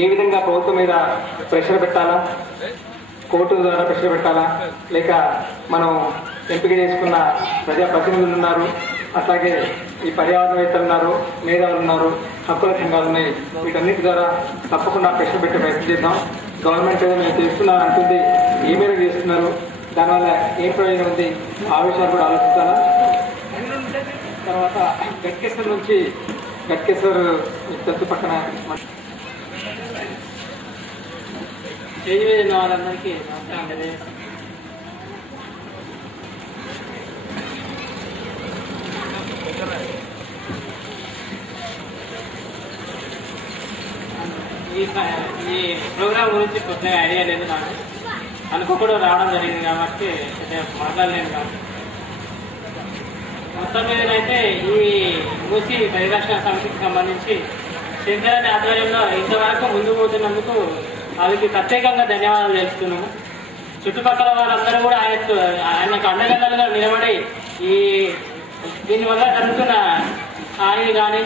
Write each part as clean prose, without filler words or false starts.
ఏ విధంగా ప్రభుత్వం మీద ప్రెషర్ పెట్టాలా, కోర్టు ద్వారా ప్రెషర్ పెట్టాలా, లేక మనం ఎంపిక చేసుకున్న ప్రజాప్రతినిధులు ఉన్నారు, అట్లాగే ఈ పర్యావరణవేత్తలు ఉన్నారు, మేధావులు ఉన్నారు, హక్కుల సంఘాలు ఉన్నాయి, వీటన్నిటి ద్వారా తప్పకుండా ప్రెషర్ పెట్టే ప్రయత్నం చేద్దాం. గవర్నమెంట్ ఏదో మేము చేస్తున్నారు అంటుంది, ఏ మేరకు చేస్తున్నారు, దానివల్ల ఏం ప్రయోజనం ఉంది, ఆ విషయాలు కూడా ఆలోచించాలా. తర్వాత గట్కేశ్వర్ నుంచి గట్కేశ్వర్ చర్చ పక్కన స్టేజ్ మీద ఉన్న వాళ్ళందరికీ నమస్కారం తెలియజేస్తాం. ఈ ప్రోగ్రాం గురించి కొద్దిగా ఐడియా లేదు నాకు, అనుకోకుండా రావడం జరిగింది కాబట్టి మాట్లాడలేను. కాబట్టి మొత్తం మీదనైతే ఈ మూసి పరిరక్షణ సమితికి సంబంధించి శంకరాన్ని ఆధ్వర్యంలో ఇంతవరకు ముందుకు పోతున్నందుకు వాళ్ళకి ప్రత్యేకంగా ధన్యవాదాలు తెలుపుతున్నాము. చుట్టుపక్కల వాళ్ళందరూ కూడా ఆయనకు అండదండలుగా నిలబడి ఈ దీనివల్ల జరుగుతున్న హాని కానీ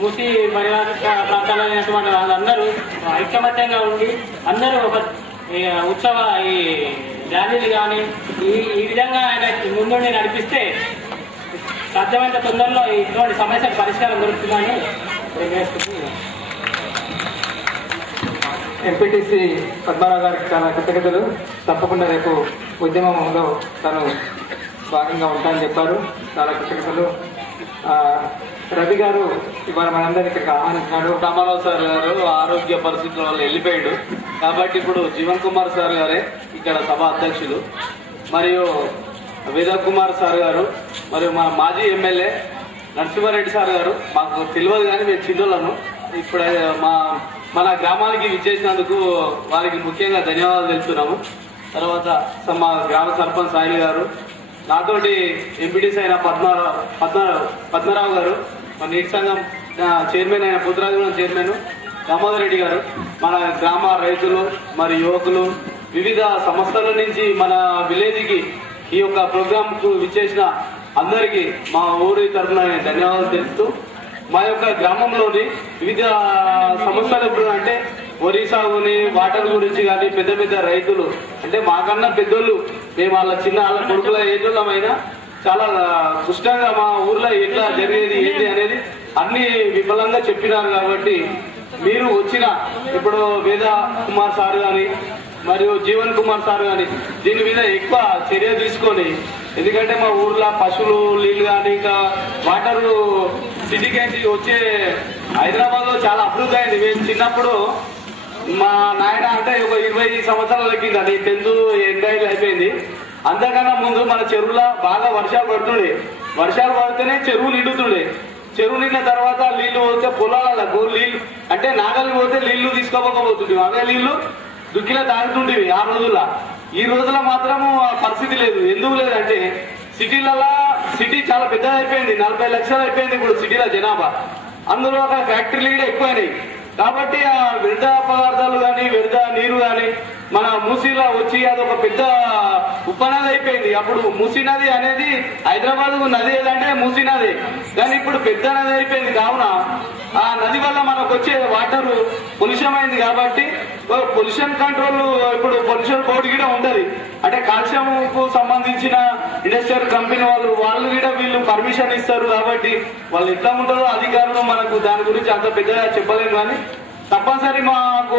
మూసి పరివార ప్రాంతాల్లో అయినటువంటి వాళ్ళందరూ ఐకమత్యంగా ఉండి అందరూ ఒక ఉత్సవ ఈ ర్యాలీలు కానీ ఈ విధంగా ఆయన ముందుండి నడిపిస్తే సాధ్యమైన తొందరలో ఇటువంటి సమస్యకు పరిష్కారం దొరుకుతుందని తెలియజేస్తున్నాను. ఎంపీటీసీ పద్మారావు గారికి చాలా కృతజ్ఞతలు. తప్పకుండా రేపు ఉద్యమంలో తను భాగంగా ఉంటానని చెప్పారు, చాలా కృతజ్ఞతలు. రవి గారు ఇవాళ మనందరికీ ఇక్కడికి ఆహ్వానించినాడు. రామారావు సార్ గారు ఆరోగ్య పరిస్థితుల వల్ల వెళ్ళిపోయాడు కాబట్టి ఇప్పుడు జీవన్ కుమార్ సార్ గారే ఇక్కడ సభ అధ్యక్షులు, మరియు వేదవ్ కుమార్ సార్ గారు, మరియు మా మాజీ ఎమ్మెల్యే నరసింహారెడ్డి సార్ గారు. మాకు తెలియదు కానీ మేము చిన్నోళ్ళము. ఇప్పుడు మన గ్రామానికి విచ్చేసినందుకు వారికి ముఖ్యంగా ధన్యవాదాలు తెలుపుతున్నాము. తర్వాత మా గ్రామ సర్పంచ్ సాయిల్ గారు, నాతోటి ఎంపీటీసీ అయిన పద్మరావు గారు, మన నీటి సంఘం చైర్మన్ అయిన పుత్రాదిగూడెం చైర్మన్ దామోదర్ రెడ్డి గారు, మన గ్రామ రైతులు మరి యువకులు, వివిధ సంస్థల నుంచి మన విలేజ్కి ఈ యొక్క ప్రోగ్రామ్ కు విచ్చేసిన అందరికీ మా ఊరి తరఫున ధన్యవాదాలు తెలుపుతూ, మా యొక్క గ్రామంలోని వివిధ సమస్యలు అంటే వరి సాగుని, వాటర్ గురించి కానీ పెద్ద పెద్ద రైతులు అంటే మాకన్నా పెద్దోళ్ళు, మేము వాళ్ళ కొడుకుల ఏజోళ్ళమైనా చాలా స్పష్టంగా మా ఊర్లో ఎట్లా జరిగేది ఏంటి అనేది అన్ని విఫలంగా చెప్పినారు. కాబట్టి మీరు వచ్చిన ఇప్పుడు వేద కుమార్ సార్ గాని మరియు జీవన్ కుమార్ సార్ గాని దీని మీద ఎక్కువ చర్య తీసుకొని, ఎందుకంటే మా ఊర్లో పశువులు నీళ్లు కానీ ఇంకా వాటర్ సిటీకి వచ్చే హైదరాబాద్ లో చాలా అభివృద్ధి అయింది. మేము చిన్నప్పుడు మా నాయన అంటే ఒక 20 సంవత్సరాల కింద 10th ఎండైలు అయిపోయింది. అంతకన్నా ముందు మన చెరువులో బాగా వర్షాలు పడుతుండే, వర్షాలు పడితేనే చెరువు నిండుతుండే. చెరువు నిండిన తర్వాత నీళ్లు పోతే పొలాలకు నీళ్లు అంటే నాగలి పోతే నీళ్లు తీసుకోకపోతుండే, అవే నీళ్లు దుక్కిలో తాగుతుండేవి ఆ రోజుల్లో. ఈ రోజుల్లో మాత్రము ఆ పరిస్థితి లేదు. ఎందుకు లేదంటే సిటీ చాలా పెద్దగా అయిపోయింది, 40 లక్షలు అయిపోయింది ఇప్పుడు సిటీలో జనాభా. అందులో ఒక ఫ్యాక్టరీలు కూడా ఎక్కువైనాయి. కాబట్టి ఆ వ్యర్థ పదార్థాలు కానీ వ్యర్థ నీరు కానీ మన మూసీలో వచ్చి అదొక పెద్ద ఉపనది అయిపోయింది. అప్పుడు మూసీ నది అనేది హైదరాబాద్ నది ఏదంటే మూసీ నది, కానీ ఇప్పుడు పెద్ద నది అయిపోయింది. కావున ఆ నది వల్ల మనకు వచ్చే వాటర్ పొల్యూషన్ అయింది. కాబట్టి పొల్యూషన్ కంట్రోల్ ఇప్పుడు పొల్యూషన్ బోర్డు కూడా ఉంటది. అంటే కాల్షియం కు సంబంధించిన ఇండస్ట్రియల్ కంపెనీ వాళ్ళు కూడా వీళ్ళు పర్మిషన్ ఇస్తారు. కాబట్టి వాళ్ళు ఎట్లా ఉంటుందో అధికారులు మనకు దాని గురించి అంత పెద్దగా చెప్పలేము. కానీ తప్పనిసరి మాకు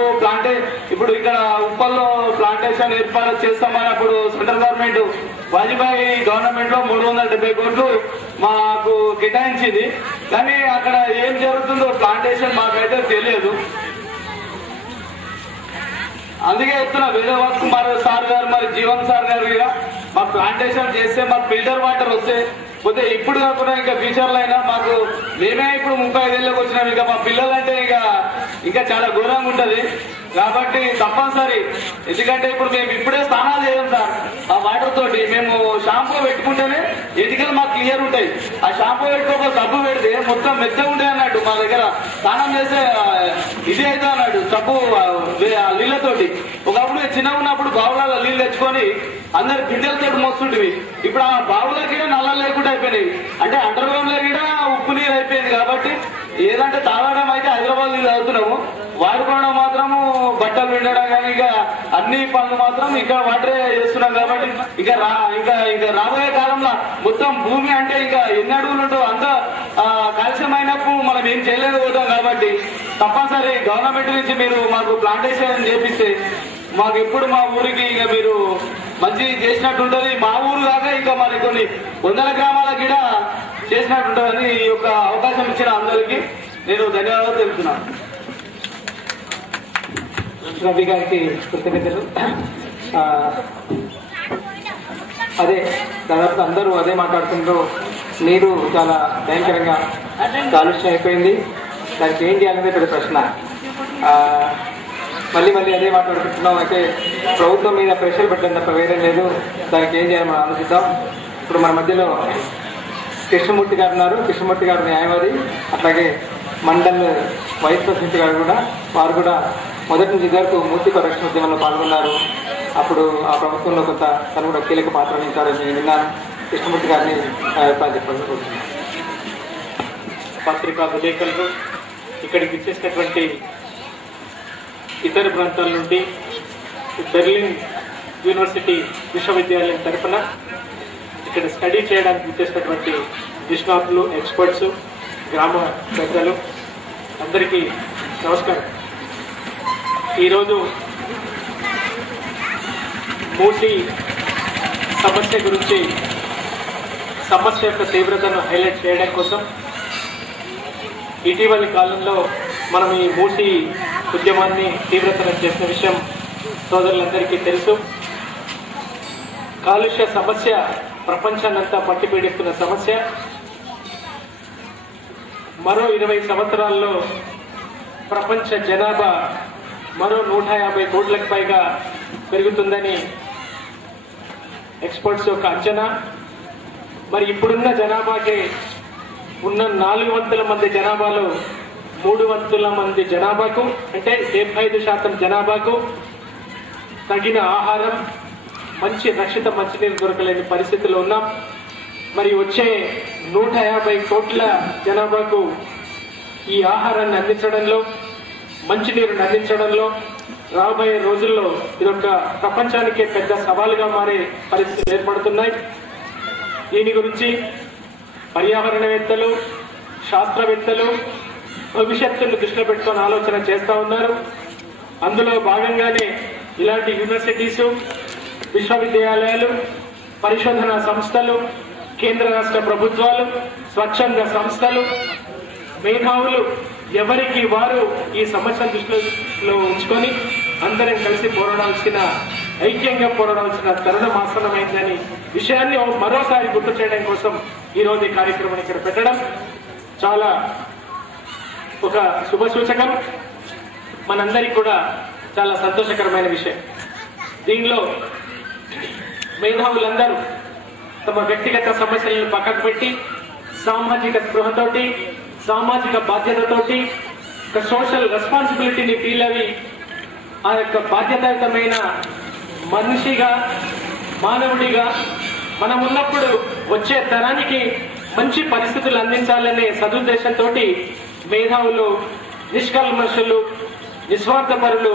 ఇప్పుడు ఇక్కడ ఉప్పల్లో ప్లాంటేషన్ ఏర్పాటు చేస్తామని అప్పుడు సెంట్రల్ గవర్నమెంట్ వాజ్పేయి గవర్నమెంట్ లో 370 కోట్లు మాకు కేటాయించింది. కానీ అక్కడ ఏం జరుగుతుందో ప్లాంటేషన్ మాకైతే తెలియదు. అందుకే చెప్తున్నా వేదవత్ కుమార్ సార్ గారు మరి జీవన్ సార్ గారు మా ప్లాంటేషన్ చేస్తే మాకు ఫిల్టర్ వాటర్ వస్తే పోతే ఇప్పుడు కాకుండా ఇంకా ఫ్యూచర్ లో అయినా మాకు మేమే ఇప్పుడు 35 ఏళ్ళకి వచ్చినాం. ఇంకా మా పిల్లలంటే ఇంకా చాలా ఘోరంగా ఉంటది. కాబట్టి తప్పనిసరి, ఎందుకంటే ఇప్పుడు మేము ఇప్పుడే స్నానాలు చేయం సార్. ఆ వాటర్ తోటి మేము షాంపూ పెట్టుకుంటేనే ఎటికలు మాకు క్లియర్ ఉంటాయి. ఆ షాంపూ పెట్టుకోక సబ్బు పెడితే మొత్తం మెత్తగా ఉంటాయి అన్నట్టు. మా దగ్గర స్నానం చేస్తే ఇది అయితే అన్నాడు సబ్బు నీళ్లతోటి. ఒకప్పుడు చిన్నగా ఉన్నప్పుడు బావులలో నీళ్ళు తెచ్చుకొని అందరు బిందెలతో మోస్తుంటివి. ఇప్పుడు ఆ బావులకి నల్లలు లేకుండా అయిపోయినాయి. అంటే అండర్ గ్రౌండ్ లో కూడా ఉప్పు నీరు అయిపోయింది. కాబట్టి ఏదంటే తాగడం అయితే హైదరాబాద్ నీళ్ళు తాగుతున్నాము, వాడుకోవడం మాత్రం బట్టలు పిండడం కానీ ఇక అన్ని పనులు మాత్రం ఇక్కడ వాటరే చేస్తున్నాం కాబట్టి ఇక రాబోయే కాలంలో మొత్తం భూమి అంటే ఇక ఎన్ని అడుగులు ఉంటో అంత కాలుష్యం అయినప్పుడు మనం ఏం చేయలేకపోతాం కాబట్టి తప్పనిసరి గవర్నమెంట్ నుంచి మీరు మాకు ప్లాంటేషన్ చేపిస్తే మాకు ఎప్పుడు మా ఊరికి ఇక మీరు మంచి చేసినట్టు ఉంటుంది. మా ఊరు కాక ఇంకా మరి కొన్ని వందల గ్రామాల గిడ చేసినట్టు ఉంటుందని ఈ యొక్క అవకాశం ఇచ్చిన అందరికీ నేను ధన్యవాదాలు తెలుపుతున్నాను. రవి గారికి కృతజ్ఞతలు. అదే దాదాపు అందరూ అదే మాట్లాడుతుంటూ నీరు చాలా భయంకరంగా కాలుష్యం అయిపోయింది. దానికి ఏం చేయాలనేది పెద్ద ప్రశ్న. మళ్ళీ అదే మాట్లాడుకుంటున్నాం. అయితే ప్రభుత్వం మీద ప్రెషర్ పెట్టడం తప్ప వేరే లేదు. దానికి ఏం చేయాలి మనం ఆలోచిద్దాం. ఇప్పుడు మన మధ్యలో కృష్ణమూర్తి గారు ఉన్నారు. కృష్ణమూర్తి గారు న్యాయవాది, అట్లాగే మండల్ వైస్ ప్రెసిడెంట్ గారు కూడా. వారు కూడా మొదటి నుంచి ఇదివరకు మూర్తి పరిరక్షణ ఉద్యమంలో పాల్గొన్నారు. అప్పుడు ఆ ప్రభుత్వంలో కొంత తను కూడా కీలక పాత్ర వహించారని నేను విన్నాను. కృష్ణమూర్తి గారిని చెప్పాలి. పత్రికా విలేకరులు, ఇక్కడికి ఇచ్చేసినటువంటి ఇతర ప్రాంతాల నుండి బెర్లిన్ యూనివర్సిటీ విశ్వవిద్యాలయం తరఫున ఇక్కడ స్టడీ చేయడానికి ఇచ్చేసినటువంటి నిష్ణాతులు, ఎక్స్పర్ట్స్, గ్రామ పెద్దలు అందరికీ నమస్కారం. ఈరోజు మూసి సమస్య గురించి, సమస్య యొక్క తీవ్రతను హైలైట్ చేయడం కోసం ఇటీవలి కాలంలో మనం ఈ మూసి ఉద్యమాన్ని తీవ్రతరం చేసిన విషయం సోదరులందరికీ తెలుసు. కాలుష్య సమస్య ప్రపంచాన్నంతా పట్టిపీడిస్తున్న సమస్య. మరో 20 సంవత్సరాల్లో ప్రపంచ జనాభా మరో 150 కోట్లకు పైగా పెరుగుతుందని ఎక్స్పర్ట్స్ యొక్క అంచనా. మరి ఇప్పుడున్న జనాభాకి ఉన్న 400 మంది జనాభాలో 300 మంది జనాభాకు, అంటే 75% జనాభాకు తగిన ఆహారం, మంచి రక్షిత మంచినీరు దొరకలేని పరిస్థితిలో ఉన్నాం. మరి వచ్చే 150 కోట్ల జనాభాకు ఈ ఆహారాన్ని అందించడంలో, మంచినీరుని అందించడంలో రాబోయే రోజుల్లో ఇదొక ప్రపంచానికే పెద్ద సవాలుగా మారే పరిస్థితులు ఏర్పడుతున్నాయి. దీని గురించి పర్యావరణవేత్తలు, శాస్త్రవేత్తలు భవిష్యత్తును దృష్టిలో పెట్టుకొని ఆలోచన చేస్తా ఉన్నారు. అందులో భాగంగానే ఇలాంటి యూనివర్సిటీసు, విశ్వవిద్యాలయాలు, పరిశోధనా సంస్థలు, కేంద్ర రాష్ట్ర ప్రభుత్వాలు, స్వచ్ఛంద సంస్థలు, మేధావులు ఎవరికి వారు ఈ సమస్యను దృష్టిలో ఉంచుకొని అందరం కలిసి పోరాడాల్సిన, ఐక్యంగా పోరాడాల్సిన తరుణం ఆసన్నమైందని విషయాన్ని మరోసారి గుర్తు చేయడం కోసం ఈరోజు ఈ కార్యక్రమాన్ని ఇక్కడ పెట్టడం చాలా ఒక శుభ సూచకం. మనందరికీ కూడా చాలా సంతోషకరమైన విషయం. దీనిలో మేధావులందరూ తమ వ్యక్తిగత సమస్యలను పక్కకు పెట్టి సామాజిక స్పృహతోటి, సామాజిక బాధ్యతతోటి, ఒక సోషల్ రెస్పాన్సిబిలిటీని ఫీల్ అవి ఆ యొక్క బాధ్యతాయుతమైన మనిషిగా, మానవుడిగా మనం ఉన్నప్పుడు వచ్చే తరానికి మంచి పరిస్థితులు అందించాలనే సదుద్దేశంతో మేధావులు, నిష్కల్మషులు, నిస్వార్థపరులు,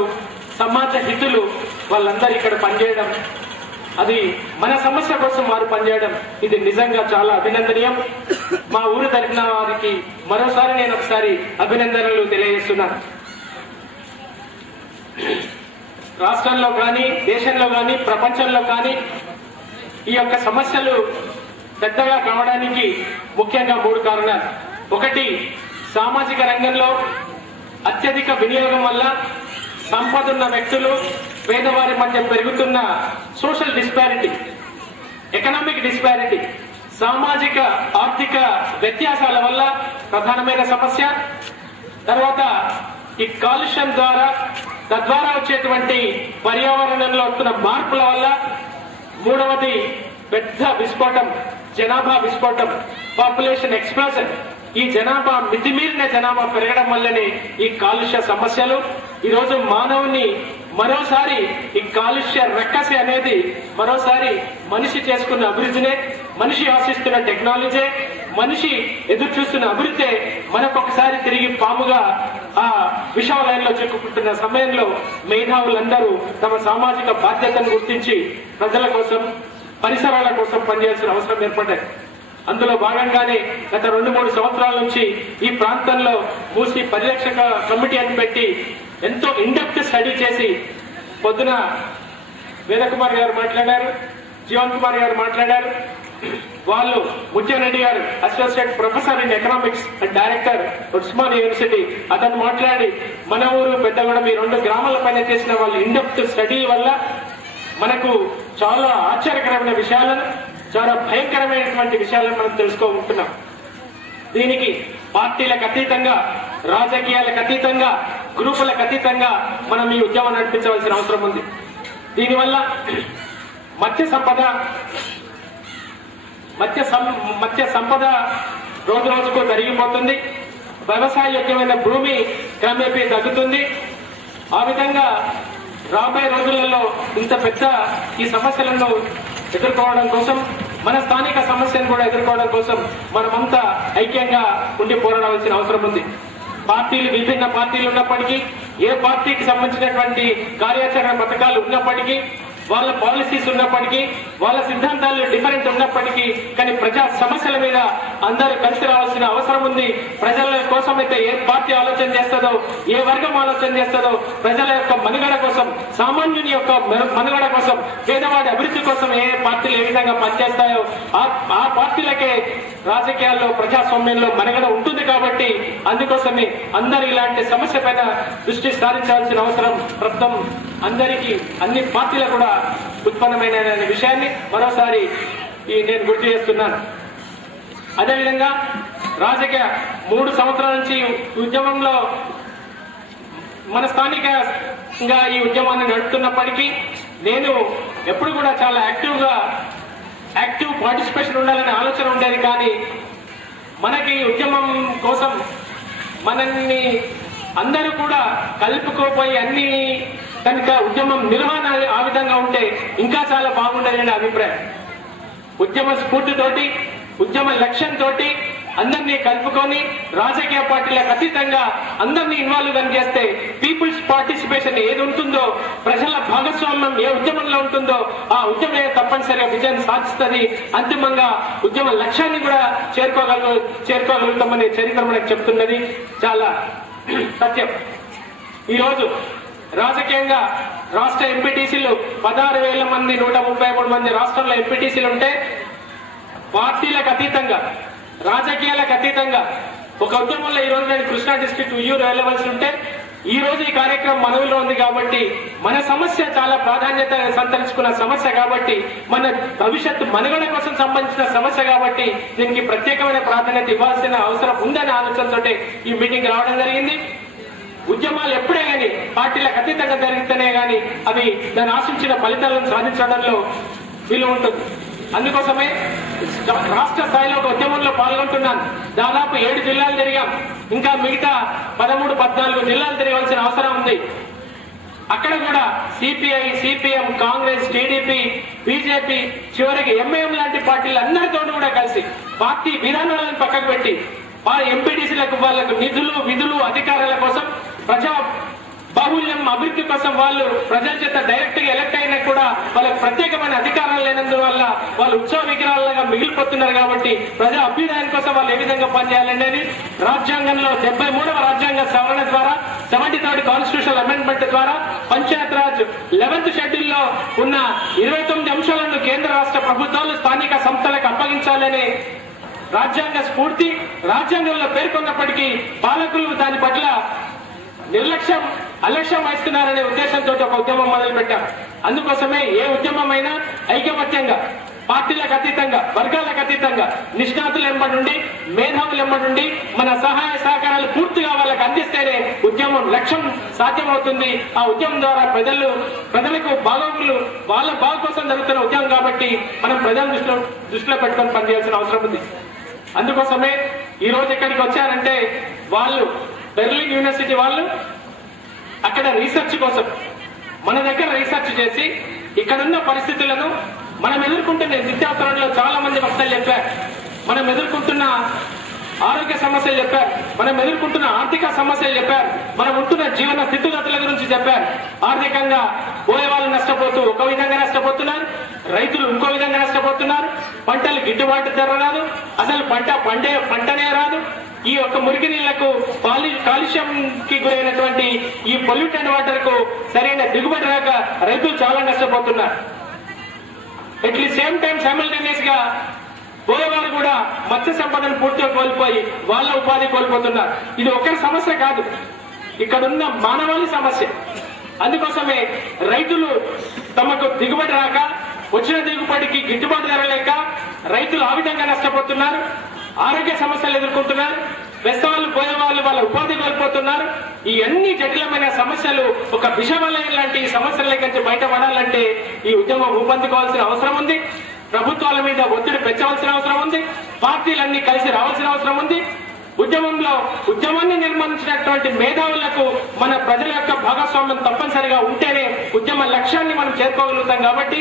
సమాజ హితులు వాళ్ళందరూ ఇక్కడ పనిచేయడం, అది మన సమస్య కోసం వారు పనిచేయడం, ఇది నిజంగా చాలా అభినందనీయం. మా ఊరు తరఫున వారికి మరోసారి నేను ఒకసారి అభినందనలు తెలియజేస్తున్నాను. రాష్ట్రంలో కానీ, దేశంలో కానీ, ప్రపంచంలో కానీ ఈ యొక్క సమస్యలు పెద్దగా కావడానికి ముఖ్యంగా 3 కారణాలు. ఒకటి, సామాజిక రంగంలో అత్యధిక వినియోగం వల్ల సంపద ఉన్న వ్యక్తులు, పేదవారి మధ్య పెరుగుతున్న సోషల్ డిస్పారిటీ, ఎకనామిక్ డిస్పారిటీ, సామాజిక ఆర్థిక వ్యత్యాసాల వల్ల ప్రధానమైన సమస్య. తర్వాత ఈ కాలుష్యం ద్వారా, తద్వారా వచ్చేటువంటి పర్యావరణంలో వస్తున్న మార్పుల వల్ల. మూడవది పెద్ద విస్ఫోటం, జనాభా విస్ఫోటం, పాపులేషన్ ఎక్స్ప్లోజన్. ఈ జనాభా, మితిమీరిన జనాభా పెరగడం వల్లనే ఈ కాలుష్య సమస్యలు. ఈరోజు మానవుని మరోసారి ఈ కాలుష్య రక్కసి అనేది మరోసారి మనిషి చేసుకున్న అభివృద్ధినే, మనిషి ఆశిస్తున్న టెక్నాలజీ, మనిషి ఎదురు చూస్తున్న అభివృద్ధి మనకొకసారి తిరిగి పాముగా ఆ విషవలయంలో చిక్కుకుంటున్న సమయంలో మేధావులందరూ తమ సామాజిక బాధ్యతను గుర్తించి ప్రజల కోసం పరిసరాల కోసం పనిచేయాల్సిన అవసరం ఏర్పడ్డది. అందులో భాగంగానే గత 2-3 సంవత్సరాల నుంచి ఈ ప్రాంతంలో మూసి పరిరక్షక కమిటీ అని పెట్టి ఎంతో ఇండెప్త్ స్టడీ చేసి పొద్దున వేదకుమార్ గారు మాట్లాడారు, జీవన్ కుమార్ గారు మాట్లాడారు. వాళ్ళు ముత్యారెడ్డి గారు associate professor in economics and director Osmania university, అతను మాట్లాడి మన ఊరు పెద్దగూడెం ఈ 2 గ్రామాల పైన చేసిన వాళ్ళ ఇండెప్త్ స్టడీ వల్ల మనకు చాలా ఆశ్చర్యకరమైన విషయాలను, చాలా భయంకరమైనటువంటి విషయాలను మనం తెలుసుకోకుంటున్నాం. దీనికి పార్టీలకు అతీతంగా, రాజకీయాలకు అతీతంగా, గ్రూపులకు అతీతంగా మనం ఈ ఉద్యమం నడిపించవలసిన అవసరం ఉంది. దీనివల్ల మత్స్య సంపద రోజు రోజుకు తరిగిపోతుంది. వ్యవసాయ యోగ్యమైన భూమి క్రమేపీ తగ్గుతుంది. ఆ విధంగా రాబోయే రోజులలో ఇంత పెద్ద ఈ సమస్యలను ఎదుర్కోవడం కోసం, మన స్థానిక సమస్యను కూడా ఎదుర్కోవడం కోసం మనమంతా ఐక్యంగా ఉండి పోరాడాల్సిన అవసరం ఉంది. పార్టీలు, విభిన్న పార్టీలు ఉన్నప్పటికీ, ఏ పార్టీకి సంబంధించినటువంటి కార్యాచరణ పథకాలు ఉన్నప్పటికీ, వాళ్ళ పాలసీస్ ఉన్నప్పటికీ, వాళ్ళ సిద్ధాంతాలు డిఫరెంట్ ఉన్నప్పటికీ, కానీ ప్రజా సమస్యల మీద అందరూ కలిసి రావాల్సిన అవసరం ఉంది. ప్రజల కోసం అయితే ఏ పార్టీ ఆలోచన చేస్తుందో, ఏ వర్గం ఆలోచన చేస్తుందో, ప్రజల యొక్క మనుగడ కోసం, సామాన్యుని యొక్క మనుగడ కోసం, పేదవాడి అభివృద్ధి కోసం ఏ పార్టీలు ఏ విధంగా పనిచేస్తాయో ఆ పార్టీలకే రాజకీయాల్లో, ప్రజాస్వామ్యంలో మనుగడ ఉంటుంది. కాబట్టి అందుకోసమే అందరూ ఇలాంటి సమస్య పైన దృష్టి సారించాల్సిన అవసరం ప్రస్తుతం అందరికీ, అన్ని పార్టీలు కూడా ఉత్పన్నమైన విషయాన్ని మరోసారి నేను గుర్తు చేస్తున్నాను. అదేవిధంగా రాజకీయ 3 సంవత్సరాల నుంచి ఉద్యమంలో మన స్థానికంగా ఈ ఉద్యమాన్ని నడుపుతున్నప్పటికీ నేను ఎప్పుడు కూడా చాలా యాక్టివ్ పార్టిసిపేషన్ ఉండాలనే ఆలోచన ఉండేది. కానీ మనకి ఉద్యమం కోసం మనల్ని అందరూ కూడా కలుపుకోపోయి అన్ని కనుక ఉద్యమం నిర్వహణ ఆ విధంగా ఉంటే ఇంకా చాలా బాగుండేదనే అభిప్రాయం. ఉద్యమ స్ఫూర్తితోటి, ఉద్యమ లక్ష్యంతో అందరినీ కలుపుకొని రాజకీయ పార్టీలకు అతీతంగా అందరినీ ఇన్వాల్వ్ చేస్తే పీపుల్స్ పార్టిసిపేషన్ ఏది ఉంటుందో, ప్రజల భాగస్వామ్యం ఏ ఉద్యమంలో ఉంటుందో ఆ ఉద్యమే తప్పనిసరిగా విజయం సాధిస్తుంది. అంతిమంగా ఉద్యమ లక్ష్యాన్ని కూడా చేరుకోగలుగుతామనే చరిత్ర మనకు చెప్తున్నది. చాలా సత్యం. ఈరోజు రాజకీయంగా రాష్ట్ర ఎంపీటీసీలు 16,000 మంది, 133 మంది రాష్ట్రంలో ఎంపీటీసీలు ఉంటే, పార్టీలకు అతీతంగా, రాజకీయాలకు అతీతంగా ఒక ఉద్యమంలో ఈ రోజు నేను కృష్ణా డిస్ట్రిక్ట్ ఉయ్యూరు వెళ్ళవలసి ఉంటే, ఈ రోజు ఈ కార్యక్రమం మనవిలో ఉంది కాబట్టి, మన సమస్య చాలా ప్రాధాన్యత సంతరించుకున్న సమస్య కాబట్టి, మన భవిష్యత్తు మనుగడ కోసం సంబంధించిన సమస్య కాబట్టి దీనికి ప్రత్యేకమైన ప్రాధాన్యత ఇవ్వాల్సిన అవసరం ఉందనే ఆలోచనతో ఈ మీటింగ్ రావడం జరిగింది. ఉద్యమాలు ఎప్పుడే గానీ పార్టీలకు అతీతంగా జరిగితేనే గానీ అవి దాన్ని ఆశించిన ఫలితాలను సాధించడంలో వీలు ఉంటుంది. అందుకోసమే రాష్ట్ర స్థాయిలో ఒక ఉద్యమంలో పాల్గొంటున్నాను. దాదాపు 7 జిల్లాలు తిరిగాం. ఇంకా మిగతా 13-14 జిల్లాలు తిరగవలసిన అవసరం ఉంది. అక్కడ కూడా CPI, CPM, Congress, TDP, BJP, చివరికి ఎంఐఎం లాంటి పార్టీలు అందరితో కూడా కలిసి పార్టీ విధానాలను పక్కకు పెట్టి ఎంపీటీసీలకు వాళ్ళకు నిధులు, విధులు, అధికారాల కోసం, ప్రజా బాహుళ్యం అభివృద్ధి కోసం వాళ్ళు ప్రజల చేత డైరెక్ట్ గా ఎలక్ట్ అయినా కూడా వాళ్ళకి ప్రత్యేకమైన అధికారాలు లేనందువల్ల వాళ్ళు ఉత్సవ విగ్రహాలుగా మిగిలిపోతున్నారు. కాబట్టి ప్రజా అభ్యుదయం కోసం వాళ్ళు ఏ విధంగా పనిచేయాలనేది రాజ్యాంగంలో 73వ రాజ్యాంగ సవరణ ద్వారా, 73rd కాన్స్టిట్యూషనల్ అమెండ్మెంట్ ద్వారా, పంచాయత్ రాజ్ 11th షెడ్యూల్ లో ఉన్న 29 అంశాలను కేంద్ర రాష్ట్ర ప్రభుత్వాలు స్థానిక సంస్థలకు అప్పగించాలనే రాజ్యాంగ స్ఫూర్తి రాజ్యాంగంలో పేర్కొన్నప్పటికీ పాలకులు దాని పట్ల అలక్ష్యం వహిస్తున్నారనే ఉద్దేశంతో ఒక ఉద్యమం మొదలుపెట్టాం. అందుకోసమే ఏ ఉద్యమమైనా ఐకమత్యంగా, పార్టీలకు అతీతంగా, వర్గాలకు అతీతంగా, నిష్ణాతులు ఎంబడి, మేధావులు ఎంబడి మన సహాయ సహకారాలు పూర్తిగా వాళ్ళకి అందిస్తేనే ఉద్యమం లక్ష్యం సాధ్యమవుతుంది. ఆ ఉద్యమం ద్వారా ప్రజలకు బాగోగులు, వాళ్ళ బాగు కోసం జరుగుతున్న ఉద్యమం కాబట్టి మనం ప్రజల దృష్టిలో పెట్టుకొని పనిచేయాల్సిన అవసరం ఉంది. అందుకోసమే ఈ రోజు ఇక్కడికి వచ్చారంటే వాళ్ళు బెర్లిన్ యూనివర్సిటీ వాళ్ళు అక్కడ రీసెర్చ్ కోసం మన దగ్గర రీసెర్చ్ చేసి ఇక్కడున్న పరిస్థితులను, మనం ఎదుర్కొంటున్న నిత్యావసరంలో చాలా మంది వక్తలు చెప్పారు, మనం ఎదుర్కొంటున్న ఆరోగ్య సమస్యలు చెప్పారు, మనం ఎదుర్కొంటున్న ఆర్థిక సమస్యలు చెప్పారు, మనం ఉంటున్న జీవన స్థితిగతుల గురించి చెప్పారు. ఆర్థికంగా పోయే వాళ్ళు నష్టపోతూ ఒక విధంగా నష్టపోతున్నారు, రైతులు ఇంకో విధంగా నష్టపోతున్నారు, పంటలు గిట్టుబాటు ధర రాదు, అసలు పంటనే రాదు. ఈ యొక్క మురికి నీళ్లకు కాలుష్యంకి గురైనటువంటి ఈ పొల్యూటెడ్ వాటర్ కు సరైన దిగుబడి రాక రైతులు చాలా నష్టపోతున్నారు. At the same time simultaneous గా పోయేవారు కూడా మత్స్య సంపదను పూర్తిగా కోల్పోయి వాళ్ళ ఉపాధి కోల్పోతున్నారు. ఇది ఒక్కరి సమస్య కాదు, ఇక్కడున్న మానవాళి సమస్య. అందుకోసమే రైతులు తమకు దిగుబడి రాక, వచ్చిన దిగుబడికి గిట్టుబాటు ధర లేక రైతులు ఆ విధంగా నష్టపోతున్నారు, ఆరోగ్య సమస్యలు ఎదుర్కొంటున్నారు, వెస్తవాళ్ళు పోయేవాళ్ళు వాళ్ళ ఉపాధి కోల్పోతున్నారు. ఈ అన్ని జటిలమైన సమస్యలు ఒక విషవలయం లాంటి సమస్యల నుంచి బయటపడాలంటే ఈ ఉద్యమం ఊపందుకోవాల్సిన అవసరం ఉంది. ప్రభుత్వాల మీద ఒత్తిడి పెంచవలసిన అవసరం ఉంది. పార్టీలన్నీ కలిసి రావాల్సిన అవసరం ఉంది. ఉద్యమాన్ని నిర్మించినటువంటి మేధావులకు మన ప్రజల యొక్క భాగస్వామ్యం తప్పనిసరిగా ఉంటేనే ఉద్యమ లక్ష్యాన్ని మనం చేరుకోగలుగుతాం. కాబట్టి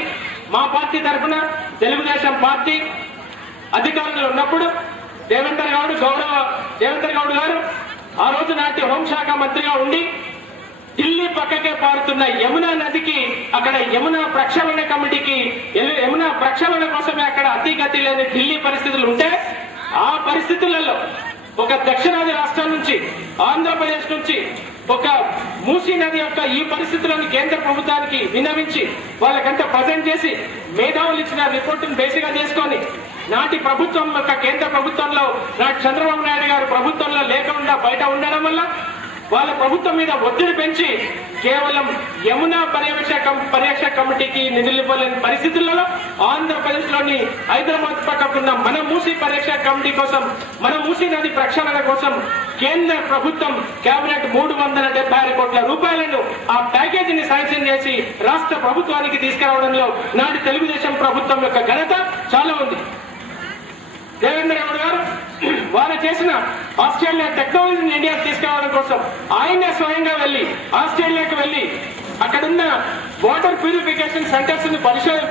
మా పార్టీ తరఫున తెలుగుదేశం పార్టీ అధికారంలో ఉన్నప్పుడు గౌరవ దేవేందర్ గౌడ్ గారు ఆ రోజు నాటి హోంశాఖ మంత్రిగా ఉండి ఢిల్లీ పక్కకే పారుతున్న యమునా నదికి అక్కడ యమునా ప్రక్షాళన కమిటీకి యమునా ప్రక్షాళన కోసమే అక్కడ అతిగతి లేని ఢిల్లీ పరిస్థితులు ఉంటే ఆ పరిస్థితులలో ఒక దక్షిణాది రాష్ట్రాల నుంచి ఆంధ్రప్రదేశ్ నుంచి ఒక మూసీ నది యొక్క ఈ పరిస్థితులను కేంద్ర ప్రభుత్వానికి విన్నవించి వాళ్ళకంతా ప్రజెంట్ చేసి మేధావులు ఇచ్చిన రిపోర్టును బేసిగా చేసుకొని నాటి ప్రభుత్వం యొక్క కేంద్ర ప్రభుత్వంలో నాటి చంద్రబాబు నాయుడు గారు ప్రభుత్వంలో లేకుండా బయట ఉండడం వల్ల వాళ్ళ ప్రభుత్వం మీద ఒత్తిడి పెంచి కేవలం యమునా పర్యవేక్షక కమిటీకి నిధులు ఇవ్వలేని పరిస్థితులలో ఆంధ్రప్రదేశ్ లోని హైదరాబాద్ పక్కకున్న మన మూసీ పర్యవేక్షక కమిటీ కోసం, మన మూసీ నది ప్రక్షాళన కోసం కేంద్ర ప్రభుత్వం కేబినెట్ 376 కోట్ల రూపాయలను ఆ ప్యాకేజీని శాంక్షన్ చేసి రాష్ట్ర ప్రభుత్వానికి తీసుకురావడంలో నాటి తెలుగుదేశం ప్రభుత్వం యొక్క ఘనత చాలా ఉంది. దేవేంద్ర గౌడ్ గారు వారు చేసిన ఆస్ట్రేలియా టెక్నాలజీని ఇండియాకి తీసుకురావడం కోసం ఆయనే స్వయంగా వెళ్లి ఆస్ట్రేలియాకి వెళ్లి అక్కడున్న వాటర్ ప్యూరిఫికేషన్ సెంటర్స్ ని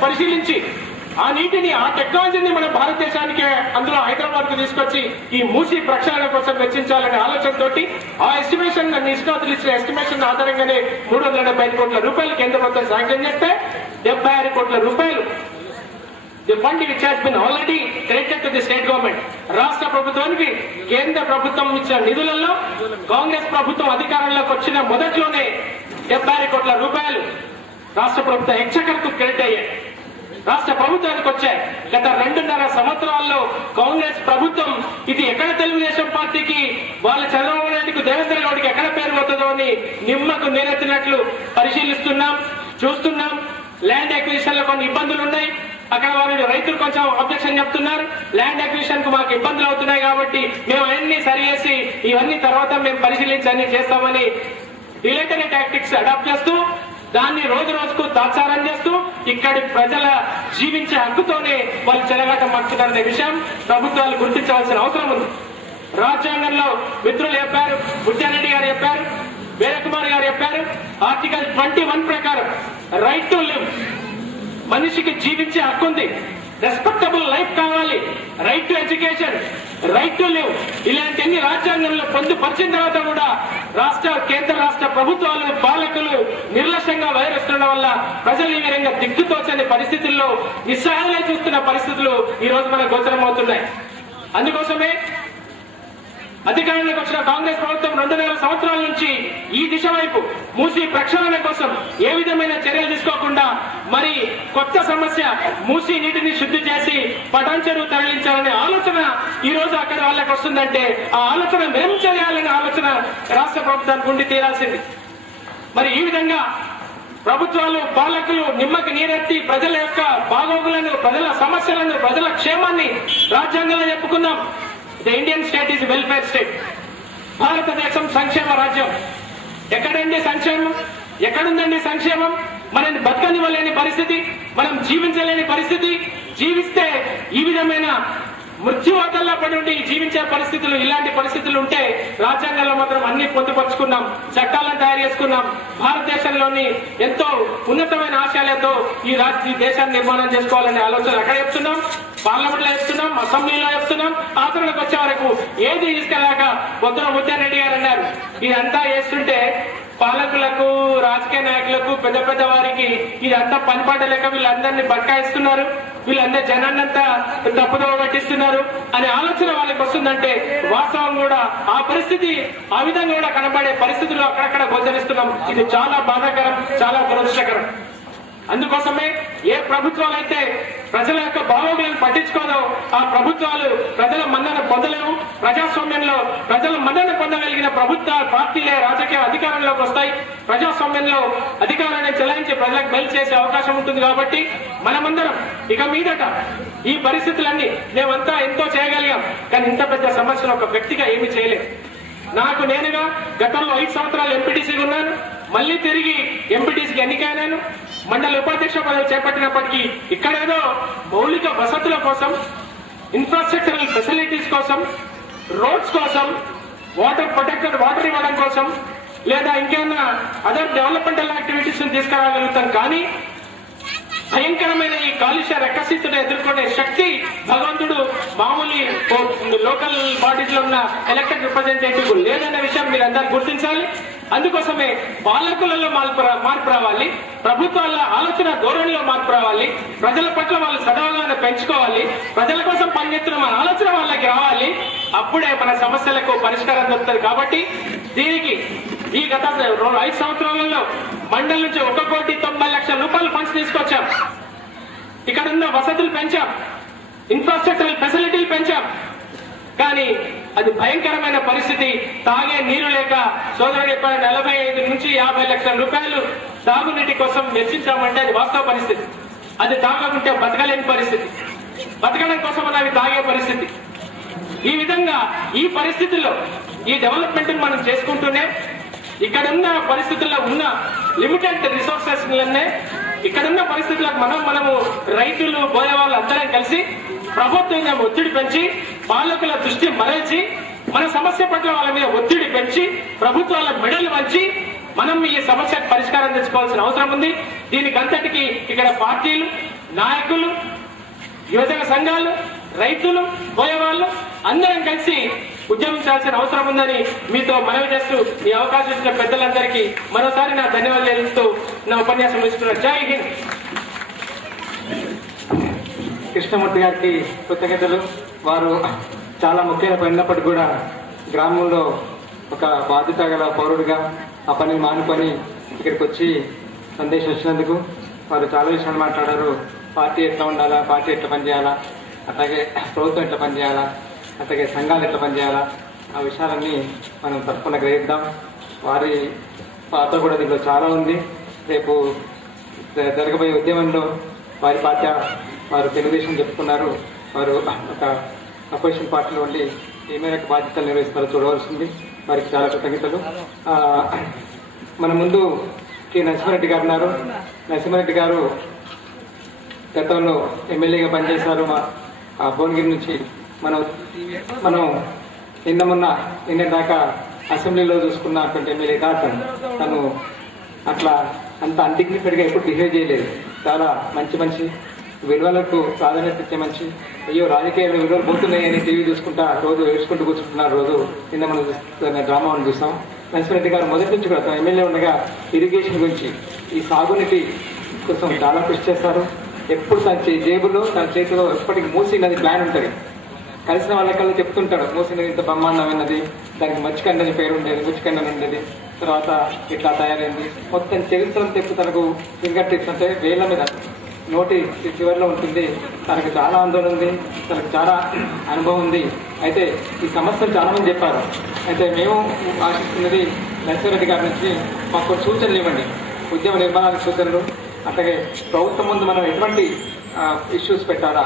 పరిశీలించి ఆ నీటిని, ఆ టెక్నాలజీని మన భారతదేశానికి అందులో హైదరాబాద్ కు తీసుకొచ్చి ఈ మూసీ ప్రక్షాళన కోసం వెచ్చించాలనే ఆలోచనతోటి ఆ ఎస్టిమేషన్ నిష్ణాతులు ఇచ్చిన ఎస్టిమేషన్ ఆధారంగానే 375 కోట్ల రూపాయలు కేంద్ర ప్రభుత్వం శాంక్షన్ చేస్తే 76 కోట్ల రూపాయలు the fund which has been already credited to the state government. రాష్ట్ర ప్రభుత్వానికి కేంద్ర ప్రభుత్వం ఇచ్చిన నిధులలో కాంగ్రెస్ ప్రభుత్వం అధికారంలోకి వచ్చిన మొదట్లోనే 76 కోట్ల రూపాయలు రాష్ట్ర ప్రభుత్వం ఎక్స్‌చక్కర్కు క్రెడిట్ అయ్యాయి, రాష్ట్ర ప్రభుత్వానికి వచ్చాయి. గత 2.5 సంవత్సరాల్లో కాంగ్రెస్ ప్రభుత్వం ఇది ఎక్కడ తెలుగుదేశం పార్టీకి వాళ్ళ చంద్రబాబు నాయుడుకు దేవేంద్ర గౌడ్కి ఎక్కడ పేరు పోతుందో అని నిమ్మకు నీరెత్తినట్లు పరిశీలిస్తున్నాం, చూస్తున్నాం. ల్యాండ్ అక్విజిషన్ లో కొన్ని ఇబ్బందులు ఉన్నాయి. అక్కడ వారు రైతులు కొంచెం అబ్జెక్షన్ చెప్తున్నారు. ల్యాండ్ అక్విజిషన్ కు మాకు ఇబ్బందులు అవుతున్నాయి కాబట్టి మేము అన్ని సరిచేసి ఇవన్నీ తర్వాత మేము పరిశీలించి అన్ని చేస్తామని డిలేటరీ టాక్టిక్స్ అడాప్ట్ చేస్తూ దాన్ని రోజు రోజుకు తాత్సారం చేస్తూ ఇక్కడి ప్రజల జీవించే హక్కుతోనే వాళ్ళు చెలగాటం మార్చుతారనే విషయం ప్రభుత్వాలు గుర్తించవలసిన అవసరం ఉంది. రాజ్యాంగంలో మిత్రులు చెప్పారు, బుచ్చారెడ్డి గారు చెప్పారు, వీరకుమార్ గారు చెప్పారు, ఆర్టికల్ 21 ప్రకారం రైట్ టు లివ్, మనిషికి జీవించే హక్కు ఉంది, రెస్పెక్టబుల్ లైఫ్ కావాలి, right to education, right to live, ఇలాంటి రాజ్యాంగంలో పొందుపరిచిన తర్వాత కూడా కేంద్ర రాష్ట్ర ప్రభుత్వాలు పాలకులు నిర్లక్ష్యంగా వ్యవహరిస్తుండడం వల్ల ప్రజలు ఈ విధంగా దిక్కుతోచని పరిస్థితుల్లో నిస్సహాయంగా చూస్తున్న పరిస్థితులు ఈ రోజు మనకు గోచరమవుతున్నాయి. అందుకోసమే అధికారంలోకి వచ్చిన కాంగ్రెస్ ప్రభుత్వం 2.5 సంవత్సరాల నుంచి ఈ దిశ వైపు మూసీ ప్రక్షాళన కోసం ఏ విధమైన చర్యలు తీసుకోకుండా మరి కొత్త సమస్య మూసీ నీటిని శుద్ధి చేసి పటాన్ చెరువు తరలించాలనే ఆలోచన ఈ రోజు అక్కడ వాళ్ళకి వస్తుందంటే ఆ ఆలోచన మేము చేయాలనే ఆలోచన రాష్ట్ర ప్రభుత్వానికి ఉండి తీరాల్సింది. మరి ఈ విధంగా ప్రభుత్వాలు పాలకులు నిమ్మకి నీరెత్తి ప్రజల యొక్క బాగోగులను, ప్రజల సమస్యలను, ప్రజల క్షేమాన్ని రాజ్యాంగంలో చెప్పుకుందాం. The Indian state is welfare state. భారతదేశం సంక్షేమ రాజ్యం. ఎక్కడండి సంక్షేమం? ఎక్కడుందండి సంక్షేమం? మనం బతకనివ్వలేని పరిస్థితి, మనం జీవించలేని పరిస్థితి, జీవిస్తే ఈ విధమైన మృత్యువాదల్లో పడి ఉండి జీవించే పరిస్థితులు, ఇలాంటి పరిస్థితులు ఉంటే రాజ్యాంగంలో మాత్రం అన్ని పొందుపరుచుకున్నాం, చట్టాలను తయారు చేసుకున్నాం. భారతదేశంలోని ఎంతో ఉన్నతమైన ఆశయాలతో ఈ దేశాన్ని నిర్మాణం చేసుకోవాలనే ఆలోచన అక్కడ చెప్తున్నాం, పార్లమెంట్ లో చెప్తున్నాం, అసెంబ్లీలో చెప్తున్నాం. ఆచరణకు వచ్చే వరకు ఏది తీసుకెళ్ళాక పొద్దున ముత్యారెడ్డి గారు అన్నారు, ఇదంతా చేస్తుంటే పాలకులకు, రాజకీయ నాయకులకు, పెద్ద పెద్ద వారికి ఇదంతా పనిపాట లేక వీళ్ళందరినీ బట్కాయిస్తున్నారు, వీళ్ళందరూ జనాన్నంతా తప్పుదోవ పట్టిస్తున్నారు అనే ఆలోచన వాళ్ళకి వస్తుందంటే వాస్తవం కూడా ఆ పరిస్థితి ఆ విధంగా కూడా కనబడే పరిస్థితుల్లో అక్కడక్కడ గోచరిస్తున్నాం. ఇది చాలా బాధాకరం, చాలా దురదృష్టకరం. అందుకోసమే ఏ ప్రభుత్వాలు అయితే ప్రజల యొక్క బాగోగులను పట్టించుకోదో ఆ ప్రభుత్వాలు ప్రజల మన్నన పొందలేవు. ప్రజాస్వామ్యంలో ప్రజల మన్నన పొందగలిగిన ప్రభుత్వ పార్టీలే రాజకీయ అధికారంలోకి వస్తాయి. ప్రజాస్వామ్యంలో అధికారాన్ని చెలాయించి ప్రజలకు మేలు చేసే అవకాశం ఉంటుంది. కాబట్టి మనమందరం ఇక మీదట ఈ పరిస్థితులన్నీ మేమంతా ఎంతో చేయగలిగాం, కానీ ఇంత పెద్ద సమస్యను ఒక వ్యక్తిగా ఏమీ చేయలేదు. నాకు నేనుగా గతంలో 5 సంవత్సరాలు ఎంపీటీసీగా ఉన్నాను, మళ్లీ తిరిగి ఎంపీటీసీకి ఎన్నికైనాను. మండల ఉపాధ్యక్ష పదవి చేపట్టినప్పటికీ ఇక్కడేదో మౌలిక వసతుల కోసం, ఇన్ఫ్రాస్ట్రక్చరల్ ఫెసిలిటీస్ కోసం, రోడ్స్ కోసం, ప్రొటెక్టెడ్ వాటర్ ఇవ్వడం కోసం, లేదా ఇంకేమైనా అదర్ డెవలప్మెంటల్ యాక్టివిటీస్ తీసుకురాగలుగుతాం. కానీ భయంకరమైన ఈ కాలుష్య రక్కసిత్తును ఎదుర్కొనే శక్తి భగవంతుడు మామూలు లోకల్ బాడీస్ లో ఉన్న ఎలక్టెడ్ రిప్రజెంటేటివ్ లేదన్న విషయం మీరందరూ గుర్తించాలి. అందుకోసమే పాలకులలో మార్పు రావాలి, ప్రభుత్వాల ఆలోచన ధోరణిలో మార్పు రావాలి, ప్రజల పట్ల వాళ్ళు సదవగానే పెంచుకోవాలి, ప్రజల కోసం పనిచేస్తున్న మన ఆలోచన వాళ్ళకి రావాలి. అప్పుడే మన సమస్యలకు పరిష్కారం దొరుకుతుంది. కాబట్టి దీనికి ఈ గత 5 సంవత్సరాలలో మండలి నుంచి 1,90,00,000 రూపాయల ఫండ్స్ తీసుకొచ్చాం. ఇక్కడ ఉన్న వసతులు పెంచాం, ఇన్ఫ్రాస్ట్రక్చరల్ ఫెసిలిటీలు పెంచాం. కానీ అది భయంకరమైన పరిస్థితి. తాగే నీరు లేక సోదరుడు చెప్పిన 45 నుంచి 50 లక్షల రూపాయలు తాగునీటి కోసం వెచ్చించామంటే అది వాస్తవ పరిస్థితి. అది తాగకుంటే బతకలేని పరిస్థితి, బతకడం కోసం అవి తాగే పరిస్థితి. ఈ విధంగా ఈ పరిస్థితుల్లో ఈ డెవలప్మెంట్ మనం చేసుకుంటూనే ఇక్కడున్న పరిస్థితుల్లో ఉన్న లిమిటెడ్ రిసోర్సెస్ ఇక్కడున్న పరిస్థితులకు మనము రైతులు, బోయవాళ్ళు అందరం కలిసి ప్రభుత్వం ఒత్తిడి పెంచి, పాలకుల దృష్టి మరల్చి, మన సమస్య పట్ల వాళ్ళ మీద ఒత్తిడి పెంచి, ప్రభుత్వాల మెడలు వంచి మనం ఈ సమస్యకు పరిష్కారం తెచ్చుకోవాల్సిన అవసరం ఉంది. దీనికి అంతటికీ ఇక్కడ పార్టీలు, నాయకులు, యువజన సంఘాలు, రైతులు, పోయేవాళ్ళు అందరం కలిసి ఉద్యమించాల్సిన అవసరం ఉందని మీతో మనవి చేస్తూ ఈ అవకాశం ఇచ్చిన పెద్దలందరికీ మరోసారి నా ధన్యవాదాలు తెలుపుతూ నా ఉపన్యాసం ఇస్తున్నా. జై హింద్. కృష్ణమూర్తి గారికి కృతజ్ఞతలు. వారు చాలా ముఖ్యమైనప్పటికీ కూడా గ్రామంలో ఒక బాధ్యత గల పౌరుడిగా ఆ పనిని మానుకొని ఇక్కడికి వచ్చి సందేశం వచ్చినందుకు వారు చాలా విషయాలు మాట్లాడారు. పార్టీ ఎట్లా ఉండాలా, పార్టీ ఎట్లా పనిచేయాలా, అట్లాగే ప్రభుత్వం ఎట్లా పనిచేయాలా, అట్లాగే సంఘాలు ఎట్లా పనిచేయాలా, ఆ విషయాలన్నీ మనం తప్పకుండా గ్రహిద్దాం. వారి పాత్ర కూడా దీంట్లో చాలా ఉంది. రేపు జరగబోయే ఉద్యమంలో వారి పాత్ర వారు తెలుగుదేశం చెప్పుకున్నారు. వారు ఒక అపోజిషన్ పార్టీలో ఉండి ఏ మేరకు బాధ్యతలు నిర్వహిస్తారో చూడవలసింది. వారికి చాలా కృతజ్ఞతలు. మన ముందు కె నరసింహారెడ్డి గారు ఉన్నారు. నరసింహారెడ్డి గారు గతంలో ఎమ్మెల్యేగా పనిచేశారు. మా భువనగిరి నుంచి మనం నిన్న దాకా అసెంబ్లీలో చూసుకున్నటువంటి ఎమ్మెల్యే కాదు తను. అట్లా అంత అన్డిగ్నిఫైడ్గా ఎప్పుడు బిహేవ్ చేయలేదు. చాలా మంచి విలువలకు ప్రాధాన్యత ఇచ్చే మనిషి. అయ్యో రాజకీయ విలువలు పోతున్నాయని టీవీ చూసుకుంటా రోజు ఏడ్చుకుంటూ కూర్చుంటున్నారు. రోజు నిన్న మనం డ్రామాను చూసాం. నరసింహారెడ్డి గారు మొదటి నుంచి కూడా తన ఎమ్మెల్యే ఉండగా ఇరిగేషన్ గురించి, ఈ సాగునీటి కోసం చాలా కృషి చేస్తారు. ఎప్పుడు తన జేబులో తన చేతిలో ఎప్పటికి మూసీ నది ప్లాన్ ఉంటుంది. కలిసిన వాళ్ళకల్లా చెప్తుంటాడు, మూసీ నది ఇంత బ్రహ్మాండమైనది, దానికి మచ్చికండని పేరు ఉండేది, ముచ్చికండని ఉండేది, తర్వాత ఇట్లా తయారైంది. మొత్తం చరిత్రను తెప్పు తనకు ఫింగర్ టిప్స్ అంటే వేళ్ల మీద నోటి చివరిలో ఉంటుంది. తనకు చాలా ఆందోళన ఉంది, తనకు చాలా అనుభవం ఉంది. అయితే ఈ సమస్యలు చాలా మంది చెప్పారు. అయితే మేము ఆశిస్తున్నది నరసింహారెడ్డి గారి నుంచి మాకు సూచనలు ఇవ్వండి, ఉద్యమ నిర్మాణానికి సూచనలు. అట్లాగే ప్రభుత్వం ముందు మనం ఎటువంటి ఇష్యూస్ పెట్టాలా,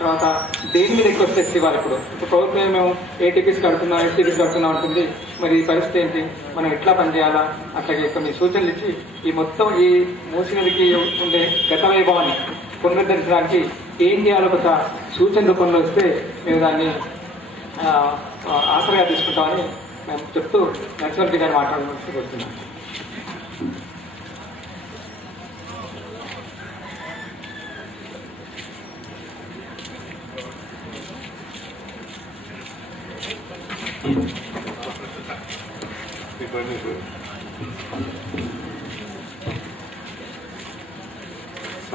తర్వాత దేని మీద ఎక్కువ స్ట్రెస్ ఇవ్వాలి. ఇప్పుడు ప్రభుత్వం మేము ఏటీపీస్ కడుతున్నాం, ఎస్టీపీస్ కడుతున్నాం ఉంటుంది. మరి ఈ పరిస్థితి ఏంటి, మనం ఎట్లా పనిచేయాలా, అట్లాగే కొన్ని సూచనలు ఇచ్చి ఈ మొత్తం ఈ మూసినదికి ఉండే గత వైభవాన్ని పునరుద్ధరించడానికి ఏం చేయాలో ఒక సూచన రూపంలో వస్తే మేము దాన్ని ఆసరాగా తీసుకుంటామని మేము చెప్తూ నరసింహారెడ్డి గారు మాట్లాడమని కోరుతున్నాం. Thank you.